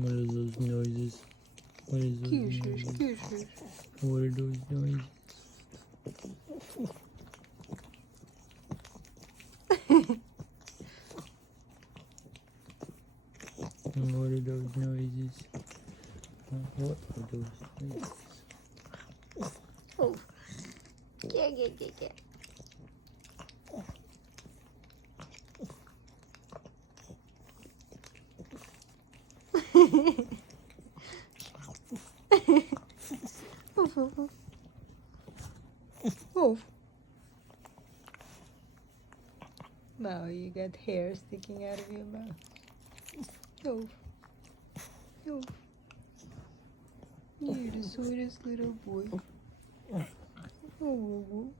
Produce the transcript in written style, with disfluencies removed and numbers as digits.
What are those noises? What is those Kisses, noises? kisses. What are those noises? What are those noises? What are those noises? Oh. Yeah. Oh. Now you got hair sticking out of your mouth. Oh. Oh. You're the sweetest little boy. Oh.